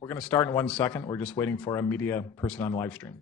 We're going to start in 1 second. We're just waiting for a media person on live stream.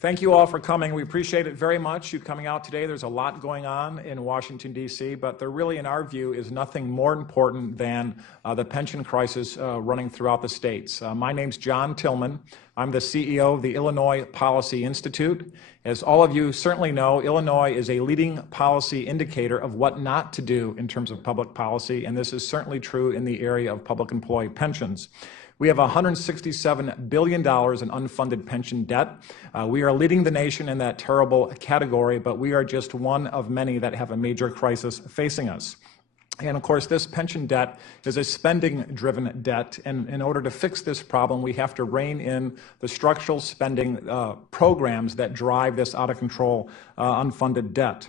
Thank you all for coming. We appreciate it very much, you coming out today. There's a lot going on in Washington, D.C., but there really, in our view, is nothing more important than the pension crisis running throughout the states. My name's John Tillman. I'm the CEO of the Illinois Policy Institute. As all of you certainly know, Illinois is a leading policy indicator of what not to do in terms of public policy, and this is certainly true in the area of public employee pensions. We have $167 billion in unfunded pension debt. We are leading the nation in that terrible category, but we are just one of many that have a major crisis facing us. And of course, this pension debt is a spending-driven debt, and in order to fix this problem, we have to rein in the structural spending programs that drive this out-of-control unfunded debt.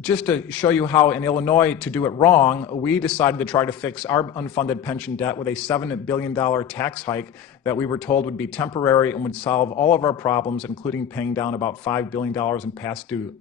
Just to show you how in Illinois to do it wrong, we decided to try to fix our unfunded pension debt with a $7 billion tax hike that we were told would be temporary and would solve all of our problems, including paying down about $5 billion in past due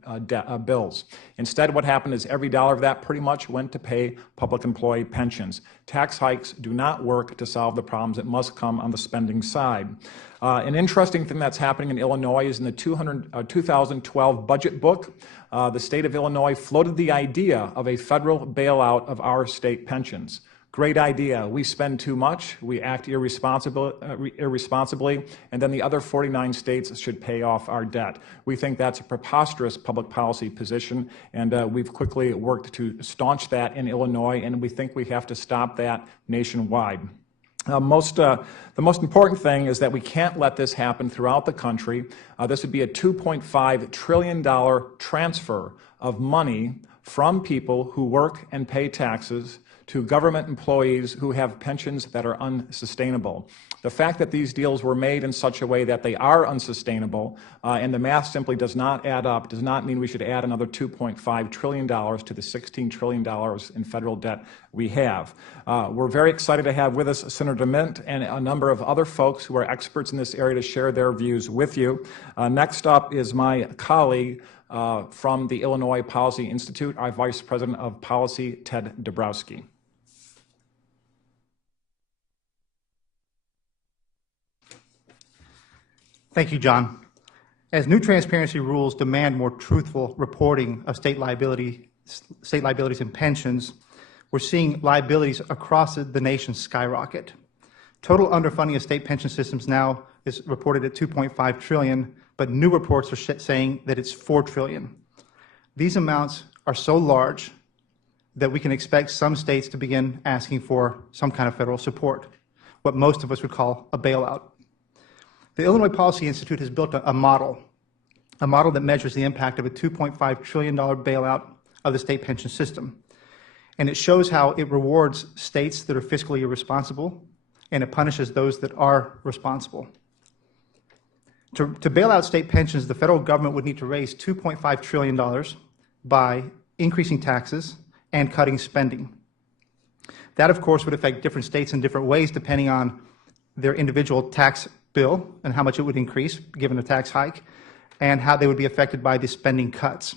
bills. Instead, what happened is every dollar of that pretty much went to pay public employee pensions. Tax hikes do not work to solve the problems. It must come on the spending side. An interesting thing that's happening in Illinois is in the 2012 budget book, the state of Illinois floated the idea of a federal bailout of our state pensions. Great idea. We spend too much, we act irresponsibly, and then the other 49 states should pay off our debt. We think that's a preposterous public policy position, and we've quickly worked to staunch that in Illinois, and we think we have to stop that nationwide. The most important thing is that we can't let this happen throughout the country. This would be a $2.5 trillion transfer of money from people who work and pay taxes to government employees who have pensions that are unsustainable. The fact that these deals were made in such a way that they are unsustainable and the math simply does not add up does not mean we should add another $2.5 trillion to the $16 trillion in federal debt we have. We're very excited to have with us Senator DeMint and a number of other folks who are experts in this area to share their views with you. Next up is my colleague from the Illinois Policy Institute, our Vice President of Policy, Ted Dabrowski. Thank you, John. As new transparency rules demand more truthful reporting of state liabilities and pensions, we're seeing liabilities across the nation skyrocket. Total underfunding of state pension systems now is reported at $2.5 trillion, but new reports are saying that it's $4 trillion. These amounts are so large that we can expect some states to begin asking for some kind of federal support, what most of us would call a bailout. The Illinois Policy Institute has built a model that measures the impact of a $2.5 trillion bailout of the state pension system. And it shows how it rewards states that are fiscally irresponsible, and it punishes those that are responsible. To bail out state pensions, the federal government would need to raise $2.5 trillion by increasing taxes and cutting spending. That, of course, would affect different states in different ways depending on their individual tax bill and how much it would increase given a tax hike, and how they would be affected by the spending cuts.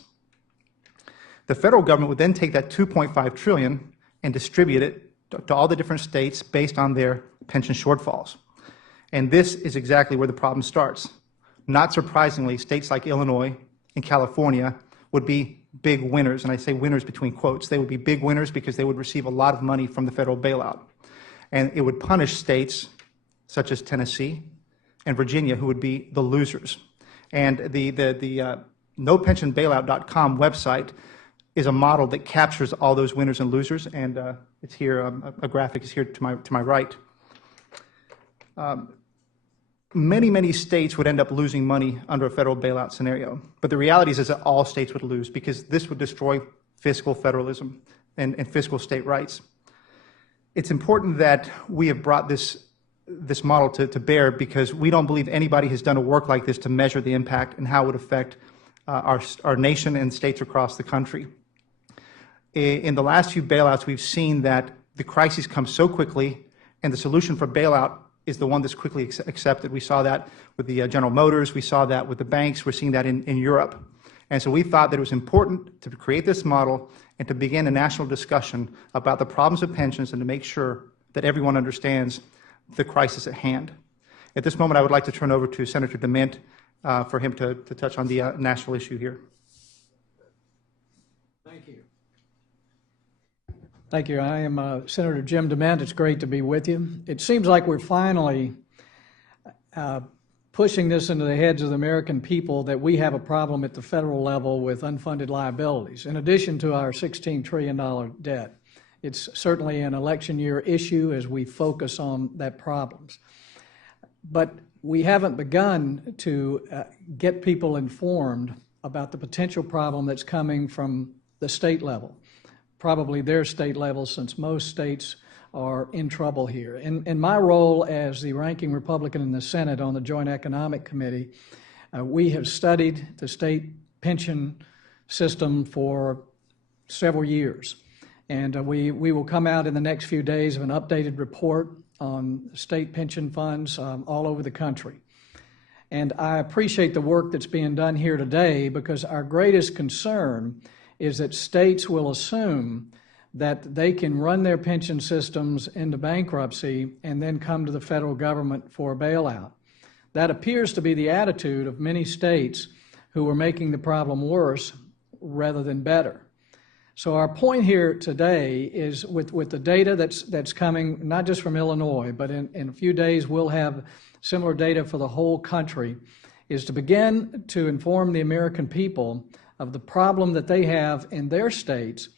The federal government would then take that $2.5 trillion and distribute it to all the different states based on their pension shortfalls. And this is exactly where the problem starts. Not surprisingly, states like Illinois and California would be big winners, and I say winners between quotes. They would be big winners because they would receive a lot of money from the federal bailout. And it would punish states such as Tennessee and Virginia, who would be the losers. And the nopensionbailout.com website is a model that captures all those winners and losers, and it's here, a graphic is here to my right. Many states would end up losing money under a federal bailout scenario, but the reality is that all states would lose because this would destroy fiscal federalism and fiscal state rights. It's important that we have brought this model to bear because we don't believe anybody has done a work like this to measure the impact and how it would affect our nation and states across the country. In the last few bailouts, we've seen that the crises come so quickly and the solution for bailout is the one that's quickly accepted. We saw that with the General Motors. We saw that with the banks. We're seeing that in Europe. And so we thought that it was important to create this model and to begin a national discussion about the problems of pensions and to make sure that everyone understands the crisis at hand. At this moment, I would like to turn over to Senator DeMint for him to touch on the national issue here. Thank you. Thank you. I am Senator Jim DeMint. It's great to be with you. It seems like we're finally pushing this into the heads of the American people that we have a problem at the federal level with unfunded liabilities, in addition to our $16 trillion debt. It's certainly an election year issue as we focus on that problems. But we haven't begun to get people informed about the potential problem that's coming from the state level, probably their state level, since most states are in trouble here. In my role as the ranking Republican in the Senate on the Joint Economic Committee, we have studied the state pension system for several years. And we will come out in the next few days with an updated report on state pension funds all over the country. And I appreciate the work that's being done here today, because our greatest concern is that states will assume that they can run their pension systems into bankruptcy and then come to the federal government for a bailout. That appears to be the attitude of many states who are making the problem worse rather than better. So our point here today is with the data that's coming, not just from Illinois, but in a few days we'll have similar data for the whole country, is to begin to inform the American people of the problem that they have in their states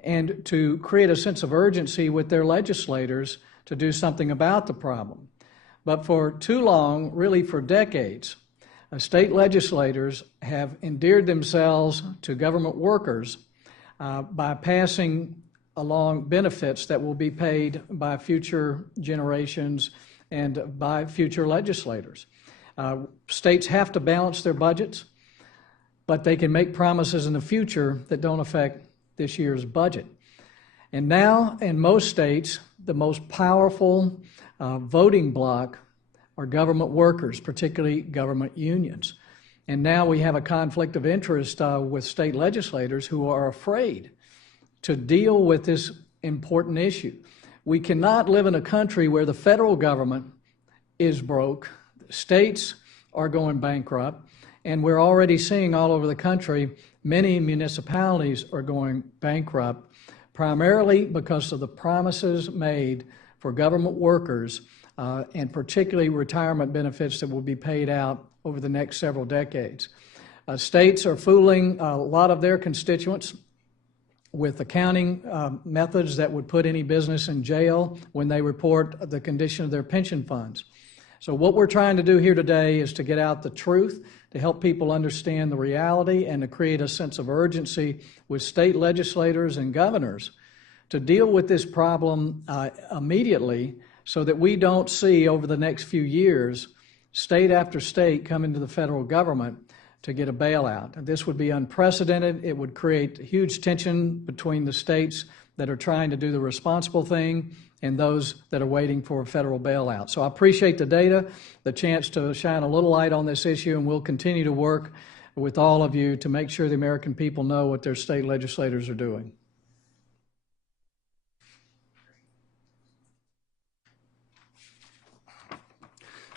and to create a sense of urgency with their legislators to do something about the problem. But for too long, really for decades, state legislators have endeared themselves to government workers by passing along benefits that will be paid by future generations and by future legislators. States have to balance their budgets, but they can make promises in the future that don't affect this year's budget. And now, in most states, the most powerful voting bloc are government workers, particularly government unions. And now we have a conflict of interest with state legislators who are afraid to deal with this important issue. We cannot live in a country where the federal government is broke, states are going bankrupt, and we're already seeing all over the country many municipalities are going bankrupt, primarily because of the promises made for government workers and particularly retirement benefits that will be paid out over the next several decades. States are fooling a lot of their constituents with accounting methods that would put any business in jail when they report the condition of their pension funds. So what we're trying to do here today is to get out the truth, to help people understand the reality, and to create a sense of urgency with state legislators and governors to deal with this problem immediately, so that we don't see over the next few years state after state come into the federal government to get a bailout. And this would be unprecedented. It would create huge tension between the states that are trying to do the responsible thing and those that are waiting for a federal bailout. So I appreciate the data, the chance to shine a little light on this issue, and we'll continue to work with all of you to make sure the American people know what their state legislators are doing.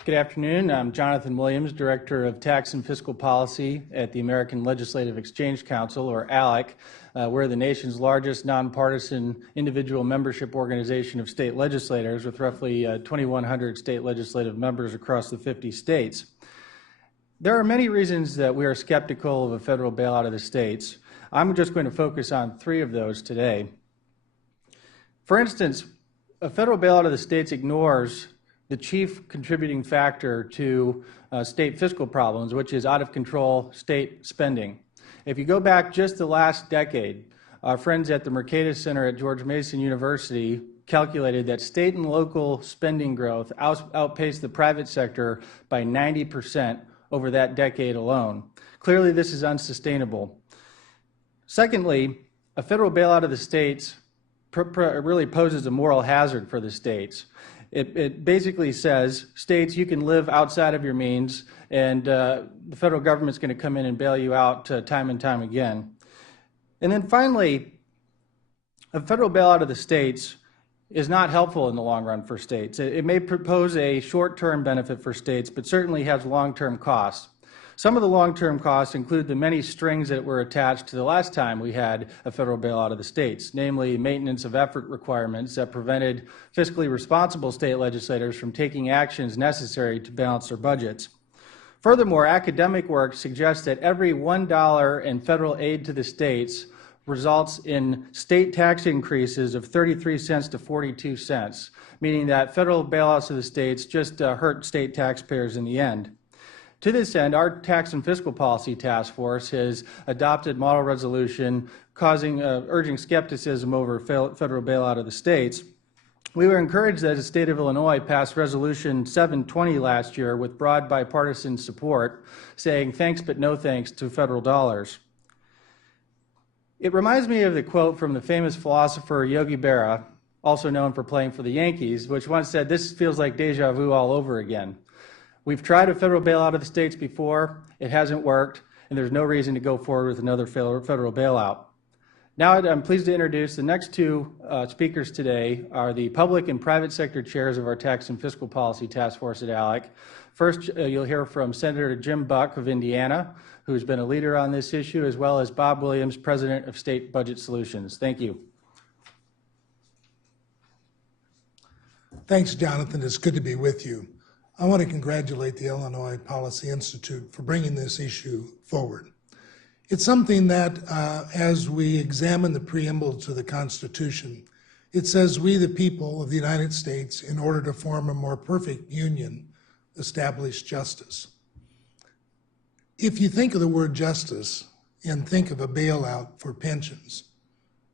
Good afternoon. I'm Jonathan Williams, Director of Tax and Fiscal Policy at the American Legislative Exchange Council, or ALEC. We're the nation's largest nonpartisan individual membership organization of state legislators, with roughly 2,100 state legislative members across the 50 states. There are many reasons that we are skeptical of a federal bailout of the states. I'm just going to focus on 3 of those today. For instance, a federal bailout of the states ignores the chief contributing factor to state fiscal problems, which is out of control state spending. If you go back just the last decade, our friends at the Mercatus Center at George Mason University calculated that state and local spending growth outpaced the private sector by 90% over that decade alone. Clearly, this is unsustainable. Secondly, a federal bailout of the states really poses a moral hazard for the states. It basically says, states, you can live outside of your means, and the federal government's going to come in and bail you out time and time again. And then finally, a federal bailout of the states is not helpful in the long run for states. It may propose a short-term benefit for states, but certainly has long-term costs. Some of the long-term costs include the many strings that were attached to the last time we had a federal bailout of the states, namely maintenance of effort requirements that prevented fiscally responsible state legislators from taking actions necessary to balance their budgets. Furthermore, academic work suggests that every $1 in federal aid to the states results in state tax increases of 33 cents to 42 cents, meaning that federal bailouts of the states just hurt state taxpayers in the end. To this end, our Tax and Fiscal Policy Task Force has adopted model resolution urging skepticism over federal bailout of the states. We were encouraged that the state of Illinois passed Resolution 720 last year with broad bipartisan support, saying thanks but no thanks to federal dollars. It reminds me of the quote from the famous philosopher Yogi Berra, also known for playing for the Yankees, which once said, "This feels like deja vu all over again." We've tried a federal bailout of the states before, it hasn't worked, and there's no reason to go forward with another federal bailout. Now I'm pleased to introduce the next two speakers today are the public and private sector chairs of our Tax and Fiscal Policy Task Force at ALEC. First, you'll hear from Senator Jim Buck of Indiana, who's been a leader on this issue, as well as Bob Williams, President of State Budget Solutions. Thank you. Thanks, Jonathan. It's good to be with you. I want to congratulate the Illinois Policy Institute for bringing this issue forward. It's something that, as we examine the preamble to the Constitution, it says, "We, the people of the United States, in order to form a more perfect union, establish justice." If you think of the word justice and think of a bailout for pensions,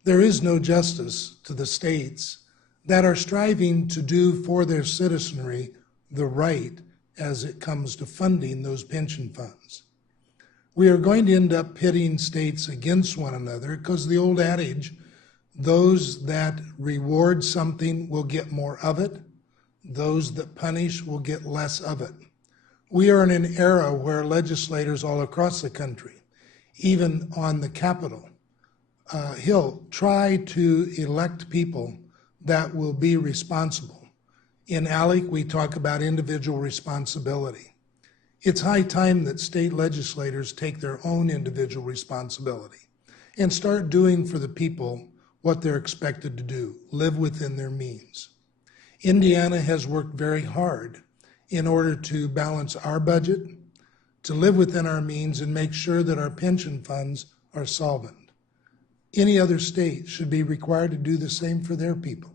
there is no justice to the states that are striving to do for their citizenry the right as it comes to funding those pension funds. We are going to end up pitting states against one another because the old adage, those that reward something will get more of it, those that punish will get less of it. We are in an era where legislators all across the country, even on the Capitol Hill, try to elect people that will be responsible. In ALEC, we talk about individual responsibility. It's high time that state legislators take their own individual responsibility and start doing for the people what they're expected to do, live within their means. Indiana has worked very hard in order to balance our budget, to live within our means and make sure that our pension funds are solvent. Any other state should be required to do the same for their people.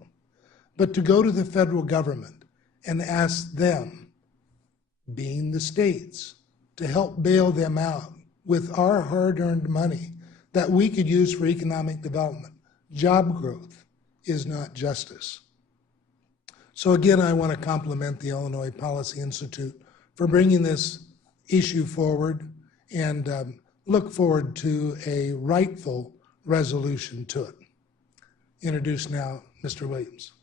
But to go to the federal government and ask them, being the states, to help bail them out with our hard-earned money that we could use for economic development, job growth, is not justice. So again, I want to compliment the Illinois Policy Institute for bringing this issue forward and look forward to a rightful resolution to it. Introduce now Mr. Williams.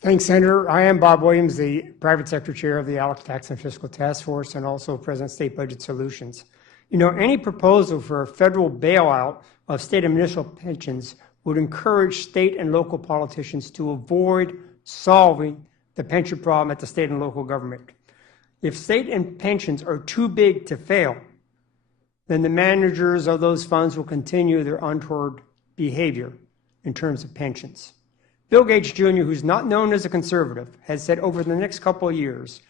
Thanks, Senator. I am Bob Williams, the private sector chair of the ALEC Tax and Fiscal Task Force and also President of State Budget Solutions. You know, any proposal for a federal bailout of state and municipal pensions would encourage state and local politicians to avoid solving the pension problem at the state and local government. If state and pensions are too big to fail, then the managers of those funds will continue their untoward behavior in terms of pensions. Bill Gates Jr., who's not known as a conservative, has said over the next couple of years,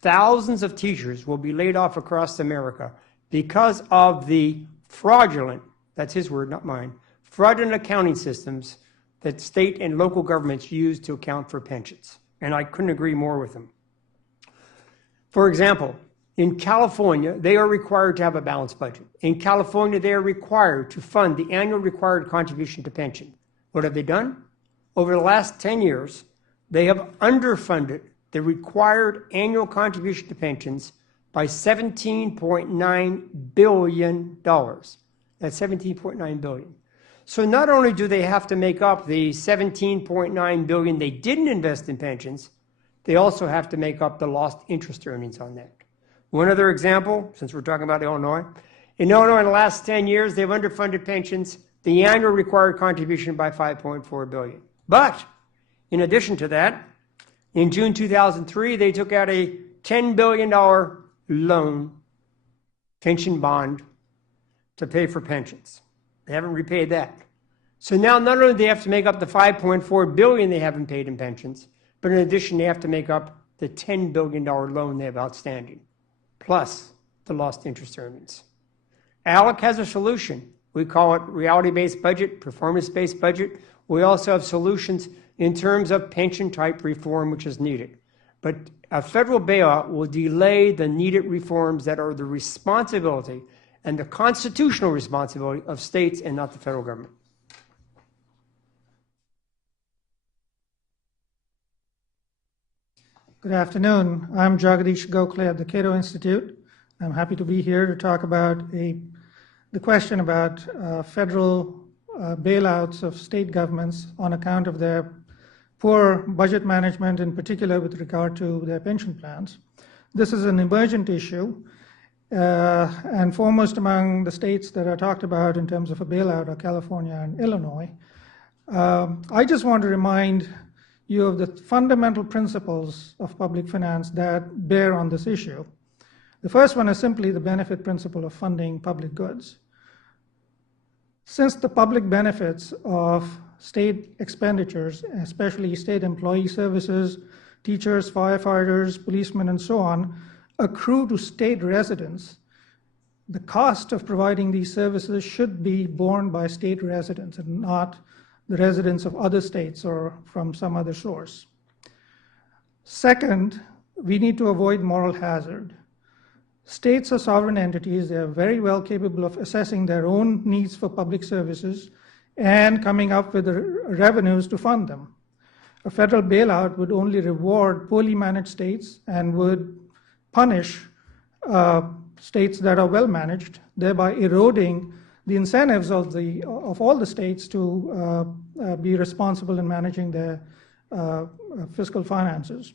thousands of teachers will be laid off across America because of the fraudulent, that's his word, not mine, fraudulent accounting systems that state and local governments use to account for pensions. And I couldn't agree more with him. For example, in California, they are required to have a balanced budget. In California, they are required to fund the annual required contribution to pension. What have they done? Over the last 10 years, they have underfunded the required annual contribution to pensions by $17.9 billion. That's $17.9 billion. So not only do they have to make up the $17.9 billion they didn't invest in pensions, they also have to make up the lost interest earnings on that. One other example, since we're talking about Illinois. In Illinois, in the last 10 years, they've underfunded pensions, the annual required contribution by $5.4 billion. But in addition to that, in June 2003, they took out a $10 billion loan, pension bond, to pay for pensions. They haven't repaid that. So now not only do they have to make up the $5.4 billion they haven't paid in pensions, but in addition, they have to make up the $10 billion loan they have outstanding, plus the lost interest earnings. ALEC has a solution. We call it reality-based budget, performance-based budget. We also have solutions in terms of pension-type reform, which is needed. But a federal bailout will delay the needed reforms that are the responsibility and the constitutional responsibility of states and not the federal government. Good afternoon. I'm Jagadish Gokhale at the Cato Institute. I'm happy to be here to talk about the question about federal bailouts of state governments on account of their poor budget management, in particular with regard to their pension plans. This is an emergent issue, and foremost among the states that are talked about in terms of a bailout are California and Illinois. I just want to remind you of the fundamental principles of public finance that bear on this issue. The first one is simply the benefit principle of funding public goods. Since the public benefits of state expenditures, especially state employee services, teachers, firefighters, policemen, and so on, accrue to state residents, the cost of providing these services should be borne by state residents and not the residents of other states or from some other source. Second, we need to avoid moral hazard. States are sovereign entities. They are very well capable of assessing their own needs for public services and coming up with the revenues to fund them. A federal bailout would only reward poorly managed states and would punish states that are well managed, thereby eroding the incentives of all the states to be responsible in managing their fiscal finances.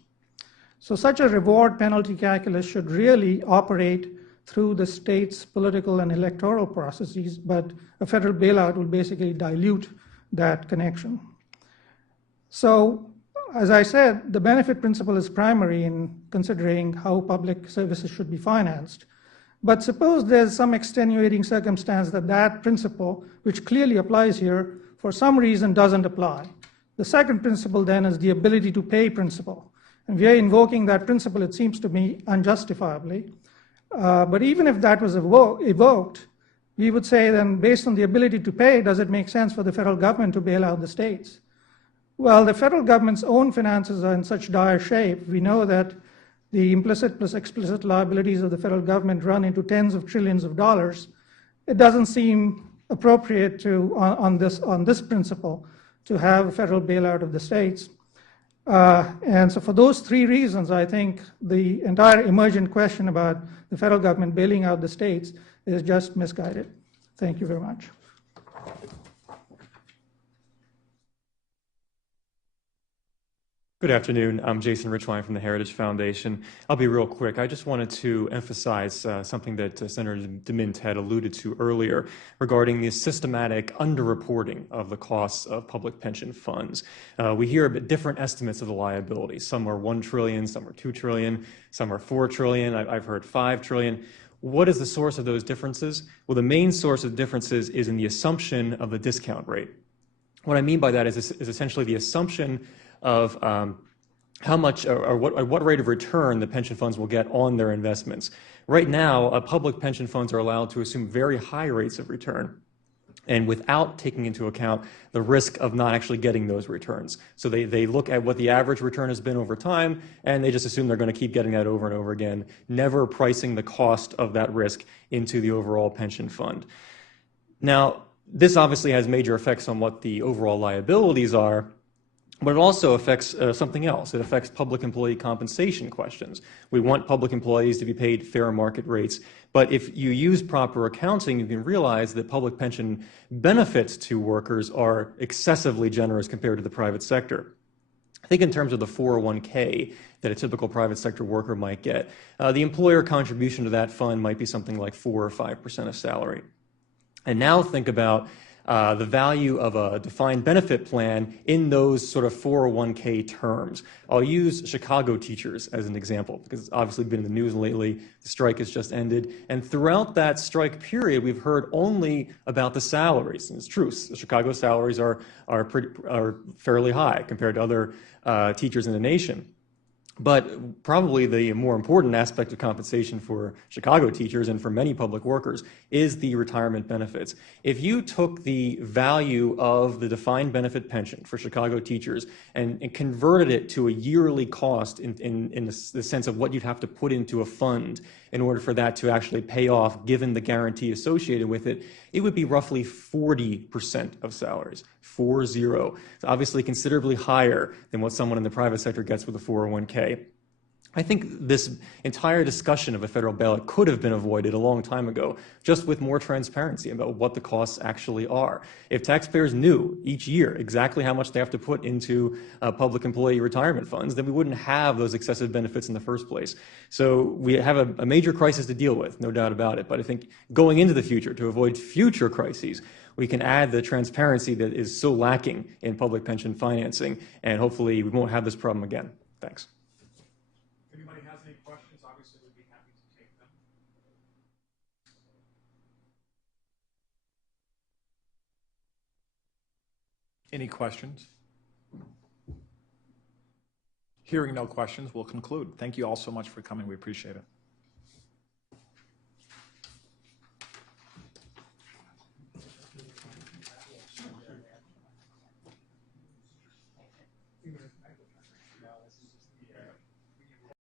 So such a reward penalty calculus should really operate through the state's political and electoral processes, but a federal bailout will basically dilute that connection. So, as I said, the benefit principle is primary in considering how public services should be financed. But suppose there's some extenuating circumstance that that principle, which clearly applies here, for some reason doesn't apply. The second principle then is the ability to pay principle. And we are invoking that principle, it seems to me, unjustifiably. But even if that was evoked, we would say then, based on the ability to pay, does it make sense for the federal government to bail out the states? Well, the federal government's own finances are in such dire shape. We know that the implicit plus explicit liabilities of the federal government run into tens of trillions of dollars. It doesn't seem appropriate to, on this principle, to have a federal bailout of the states. And so for those three reasons, I think the entire emergent question about the federal government bailing out the states is just misguided. Thank you very much. Good afternoon. I'm Jason Richline from the Heritage Foundation. I'll be real quick. I just wanted to emphasize something that Senator DeMint had alluded to earlier regarding the systematic underreporting of the costs of public pension funds. We hear a bit different estimates of the liability. Some are 1 trillion, some are 2 trillion, some are 4 trillion. I've heard 5 trillion. What is the source of those differences? Well, the main source of differences is in the assumption of the discount rate. What I mean by that is essentially the assumption of how much or what rate of return the pension funds will get on their investments. Right now, public pension funds are allowed to assume very high rates of return, and without taking into account the risk of not actually getting those returns. So they look at what the average return has been over time, and they just assume they're going to keep getting that over and over again, never pricing the cost of that risk into the overall pension fund. Now, this obviously has major effects on what the overall liabilities are. But it also affects something else. It affects public employee compensation questions. We want public employees to be paid fair market rates. But if you use proper accounting, you can realize that public pension benefits to workers are excessively generous compared to the private sector. Think in terms of the 401k that a typical private sector worker might get. The employer contribution to that fund might be something like 4 or 5% of salary. And now think about the value of a defined benefit plan in those sort of 401k terms. I'll use Chicago teachers as an example because it's obviously been in the news lately. The strike has just ended. And throughout that strike period, we've heard only about the salaries. And it's true, the Chicago salaries are fairly high compared to other teachers in the nation. But probably the more important aspect of compensation for Chicago teachers and for many public workers is the retirement benefits. If you took the value of the defined benefit pension for Chicago teachers and converted it to a yearly cost in the sense of what you'd have to put into a fund in order for that to actually pay off, given the guarantee associated with it, it would be roughly 40% of salaries, 40. It's obviously considerably higher than what someone in the private sector gets with a 401k. I think this entire discussion of a federal bailout could have been avoided a long time ago, just with more transparency about what the costs actually are. If taxpayers knew each year exactly how much they have to put into public employee retirement funds, then we wouldn't have those excessive benefits in the first place. So we have a major crisis to deal with, no doubt about it. But I think going into the future, to avoid future crises, we can add the transparency that is so lacking in public pension financing, and hopefully we won't have this problem again. Thanks. If anybody has any questions, obviously we'd be happy to take them. Any questions? Hearing no questions, we'll conclude. Thank you all so much for coming. We appreciate it.